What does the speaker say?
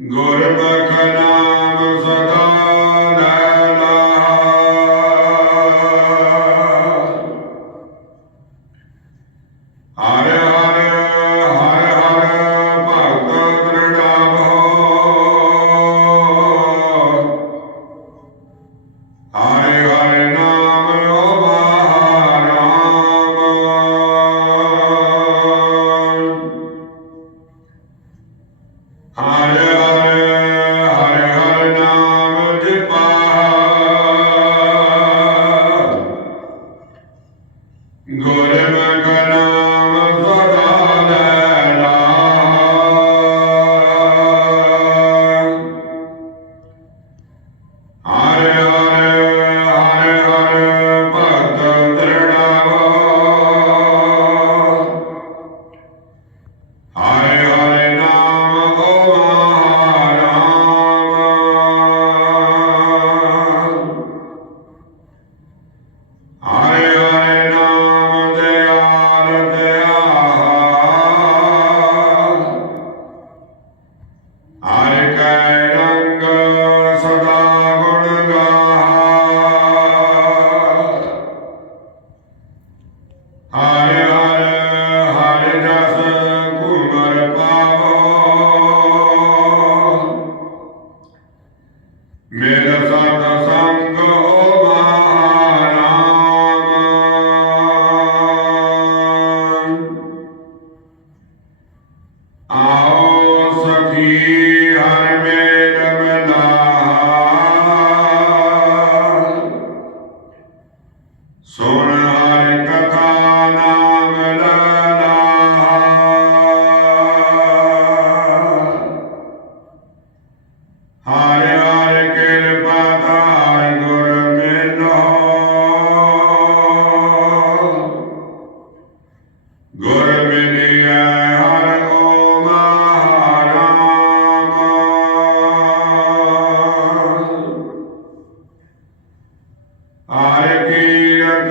ਗੁਰਮੁਖ ਗੁਰਮੁਖ Amen. ਹਰਿ ਕੀਰਤ